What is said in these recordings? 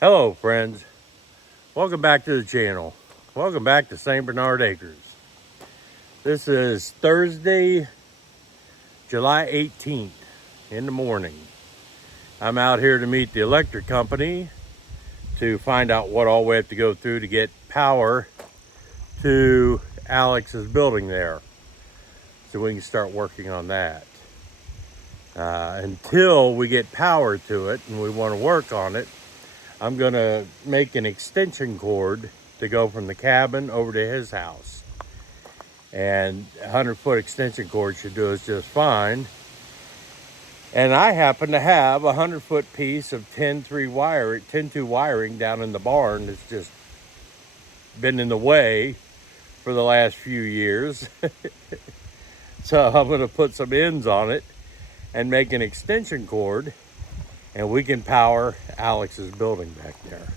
Hello friends, welcome back to the channel. Welcome back to St. Bernard Acres. This is Thursday, July 18th in the morning. I'm out here to meet the electric company to find out what all we have to go through to get power to Alex's building there, so we can start working on that. Until we get power to it and we want to work on it, I'm gonna make an extension cord to go from the cabin over to his house. And a 100-foot extension cord should do us just fine. And I happen to have a 100-foot piece of 10-2 wiring down in the barn that's just been in the way for the last few years. So I'm gonna put some ends on it and make an extension cord, and we can power Alex's building back there.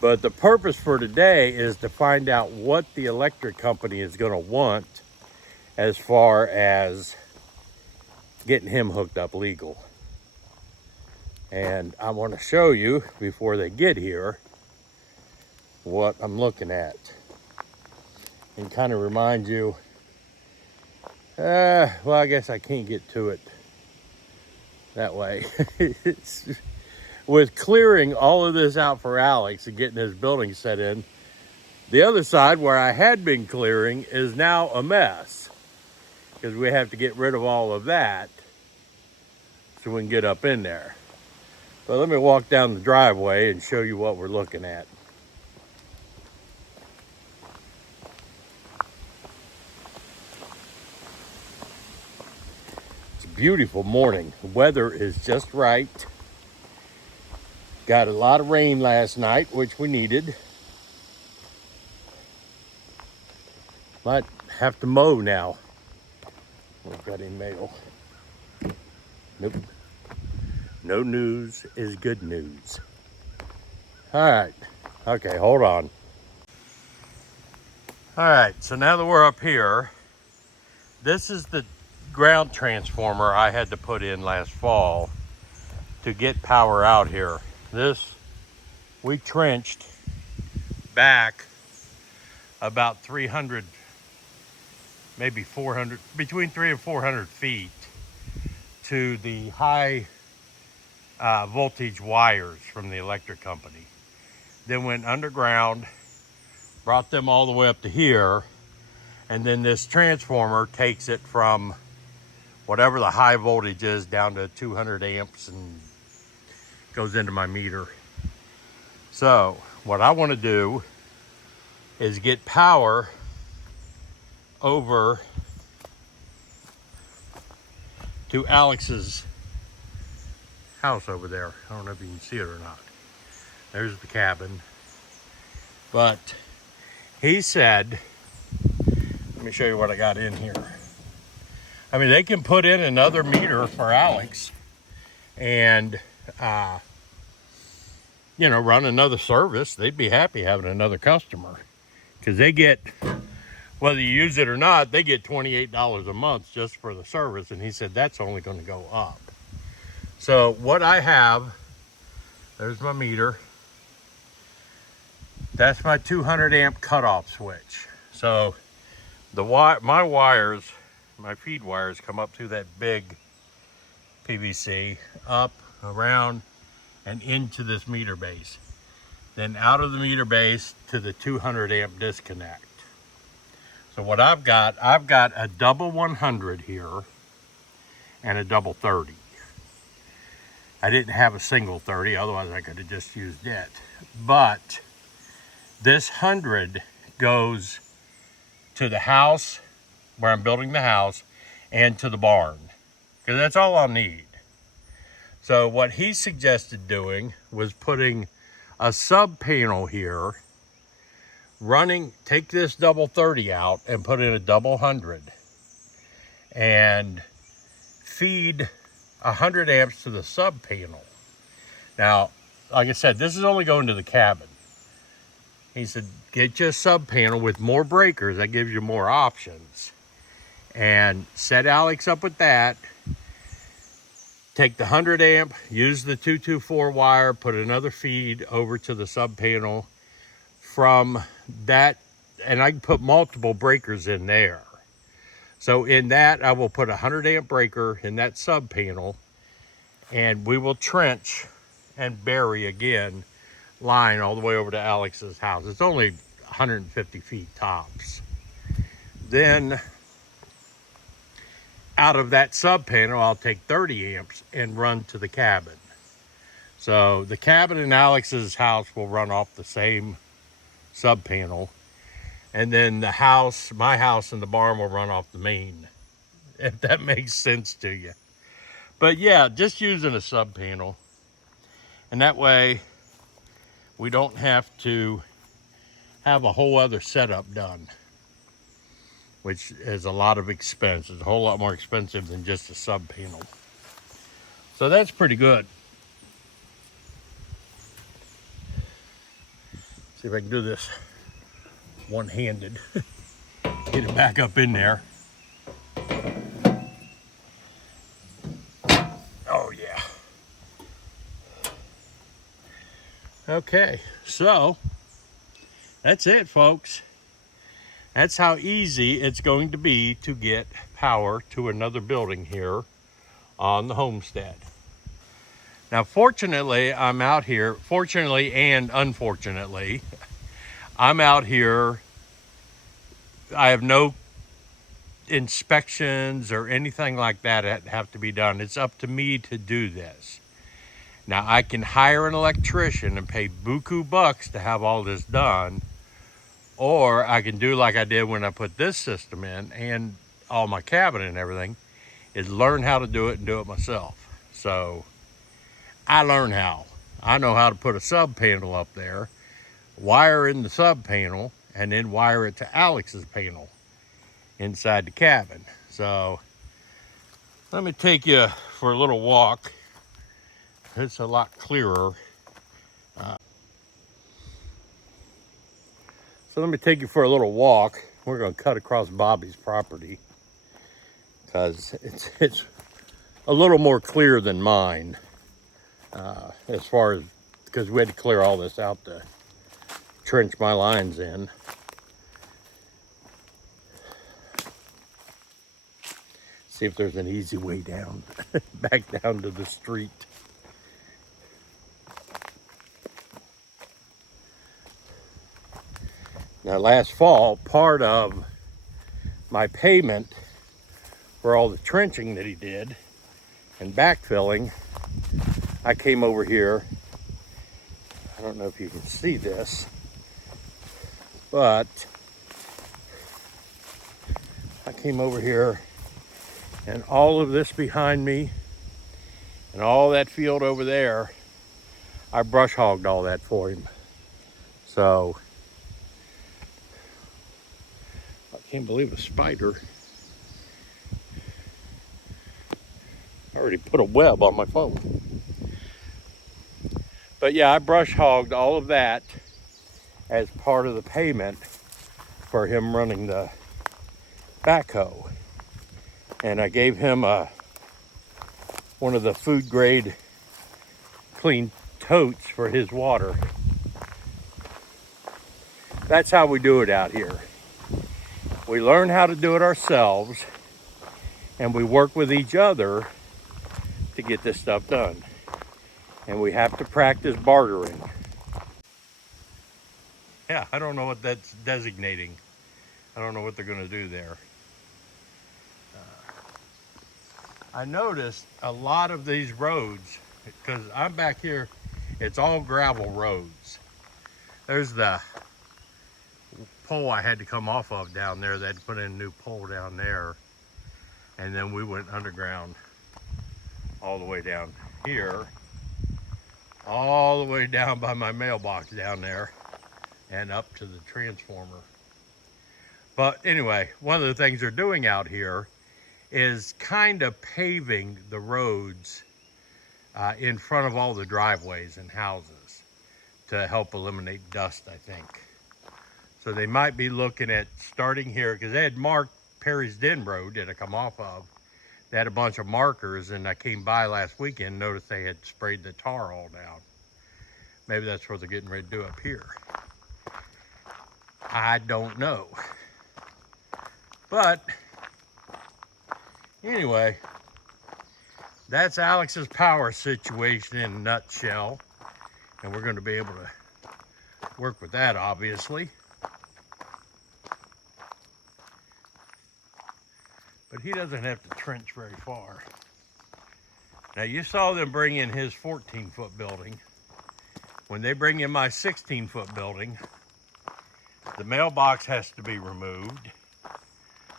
But the purpose for today is to find out what the electric company is going to want as far as getting him hooked up legal. And I want to show you, before they get here, what I'm looking at. And kind of remind you, well, I guess I can't get to it that way. With clearing all of this out for Alex and getting his building set in, the other side where I had been clearing is now a mess, because we have to get rid of all of that so we can get up in there. But let me walk down the driveway and show you what we're looking at. Beautiful morning. The weather is just right. Got a lot of rain last night, which we needed. Might have to mow now. We've got any mail. Nope. No news is good news. All right. Okay, hold on. All right, so now that we're up here, this is the ground transformer I had to put in last fall to get power out here. This, we trenched back about 300, maybe 400, between 300 and 400 feet to the high voltage wires from the electric company. Then went underground, brought them all the way up to here, and then this transformer takes it from whatever the high voltage is down to 200 amps and goes into my meter. So what I want to do is get power over to Alex's house over there. I don't know if you can see it or not. There's the cabin. But he said, let me show you what I got in here. I mean, they can put in another meter for Alex and, you know, run another service. They'd be happy having another customer, because they get, whether you use it or not, they get $28 a month just for the service. And he said that's only going to go up. So what I have, there's my meter. That's my 200 amp cutoff switch. So my wires, my feed wires come up through that big PVC, up, around, and into this meter base. Then out of the meter base to the 200 amp disconnect. So what I've got a double 100 here and a double 30. I didn't have a single 30, otherwise I could have just used it. But this 100 goes to the house where I'm building the house and to the barn, because that's all I'll need. So what he suggested doing was putting a sub panel here, take this double 30 out and put in a double 100 and feed 100 amps to the sub panel. Now, like I said, this is only going to the cabin. He said, get you a sub panel with more breakers. That gives you more options. And set Alex up with that. take the 100 amp, use the 224 wire, put another feed over to the sub panel. From that, and I can put multiple breakers in there. So in that, I will put a 100 amp breaker in that sub panel, and we will trench and bury again, line all the way over to Alex's house. It's only 150 feet tops. Then out of that sub panel, I'll take 30 amps and run to the cabin. So the cabin in Alex's house will run off the same sub panel, and then the house, my house and the barn will run off the main, if that makes sense to you. But yeah, just using a sub panel, and that way we don't have to have a whole other setup done, which is a lot of expense. It's a whole lot more expensive than just a sub panel. So that's pretty good. See if I can do this one-handed. Get it back up in there. Oh yeah. Okay, so that's it, folks. That's how easy it's going to be to get power to another building here on the homestead. Now, fortunately, I'm out here, fortunately and unfortunately, I'm out here. I have no inspections or anything like that have to be done. It's up to me to do this. Now, I can hire an electrician and pay buku bucks to have all this done, or I can do like I did when I put this system in and all my cabinet and everything, is learn how to do it and do it myself. So I learned how. I know how to put a sub panel up there, wire in the sub panel, and then wire it to Alex's panel inside the cabin. So let me take you for a little walk. It's a lot clearer. So let me take you for a little walk. We're going to cut across Bobby's property because it's a little more clear than mine, as far as, because we had to clear all this out to trench my lines in. See if there's an easy way down, back down to the street. Now, last fall, part of my payment for all the trenching that he did and backfilling, I came over here. I don't know if you can see this, but I came over here, and all of this behind me and all that field over there, I brush hogged all that for him. So I can't believe a spider. I already put a web on my phone. But yeah, I brush hogged all of that as part of the payment for him running the backhoe. And I gave him one of the food grade clean totes for his water. That's how we do it out here. We learn how to do it ourselves, and we work with each other to get this stuff done. And we have to practice bartering. Yeah, I don't know what that's designating. I don't know what they're going to do there. I noticed a lot of these roads, because I'm back here, it's all gravel roads. There's the pole I had to come off of down there. They had to put in a new pole down there. And then we went underground all the way down here, all the way down by my mailbox down there and up to the transformer. But anyway, one of the things they're doing out here is kind of paving the roads in front of all the driveways and houses to help eliminate dust, I think. So they might be looking at starting here, because they had marked Perry's Den Road that I come off of. They had a bunch of markers, and I came by last weekend and noticed they had sprayed the tar all down. Maybe that's what they're getting ready to do up here. I don't know. But anyway, that's Alex's power situation in a nutshell. And we're going to be able to work with that, obviously. But he doesn't have to trench very far. Now, you saw them bring in his 14-foot building. When they bring in my 16-foot building, the mailbox has to be removed.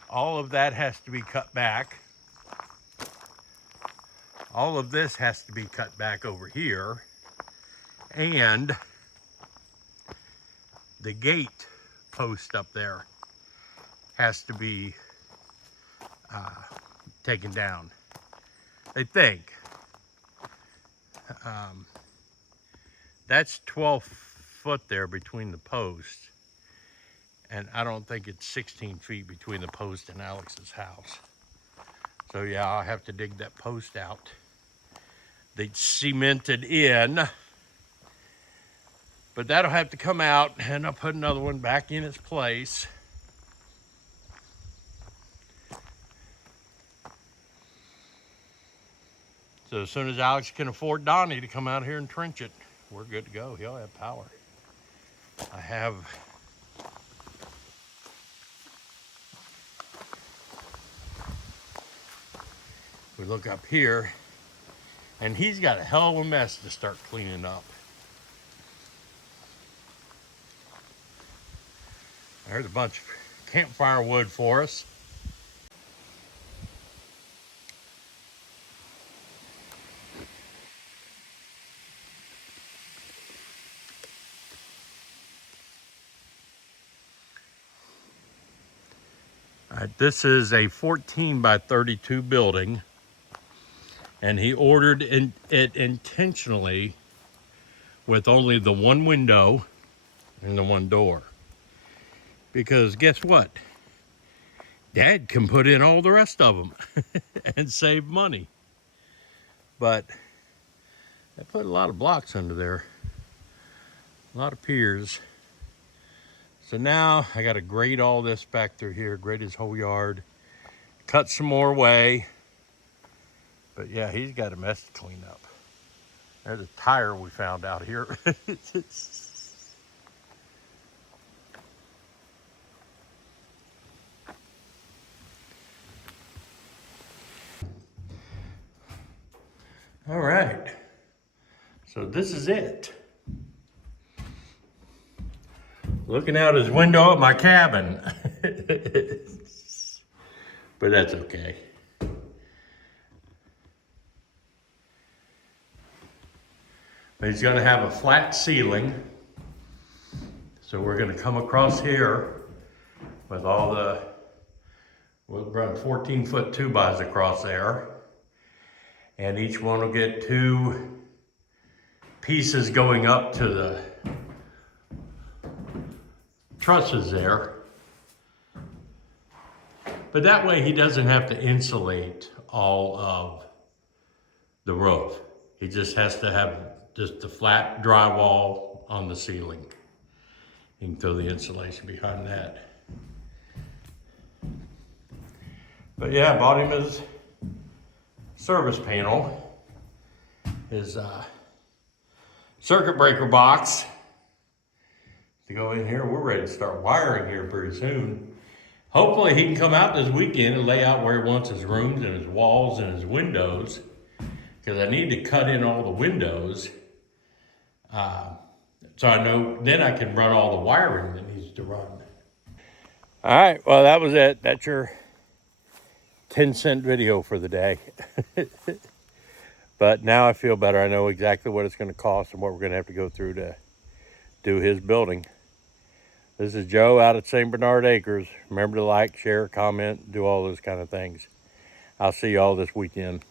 All of that has to be cut back. All of this has to be cut back over here. And the gate post up there has to be taken down, I think. That's 12 foot there between the posts, and I don't think it's 16 feet between the post and Alex's house. So yeah, I'll have to dig that post out. They cemented in, but that'll have to come out, and I'll put another one back in its place. So as soon as Alex can afford Donnie to come out here and trench it, we're good to go. He'll have power. We look up here, and he's got a hell of a mess to start cleaning up. There's a bunch of campfire wood for us. This is a 14 by 32 building, and he ordered it intentionally with only the one window and the one door. Because guess what? Dad can put in all the rest of them and save money. But I put a lot of blocks under there, a lot of piers. So now I got to grade all this back through here, grade his whole yard, cut some more away. But yeah, he's got a mess to clean up. There's a tire we found out here. All right, so this is it. Looking out his window at my cabin. But that's okay. But he's gonna have a flat ceiling. So we're gonna come across here with all we'll run 14-foot 2x across there. And each one will get 2 pieces going up to the trusses there. But that way he doesn't have to insulate all of the roof. He just has to have just the flat drywall on the ceiling. You can throw the insulation behind that. But yeah, I bought him his service panel, his circuit breaker box to go in here. We're ready to start wiring here pretty soon. Hopefully he can come out this weekend and lay out where he wants his rooms and his walls and his windows, because I need to cut in all the windows. So I know then I can run all the wiring that needs to run. All right, well, that was it. That's your 10-cent video for the day. But now I feel better. I know exactly what it's going to cost and what we're going to have to go through to do his building. This is Joe out at St. Bernard Acres. Remember to like, share, comment, do all those kind of things. I'll see you all this weekend.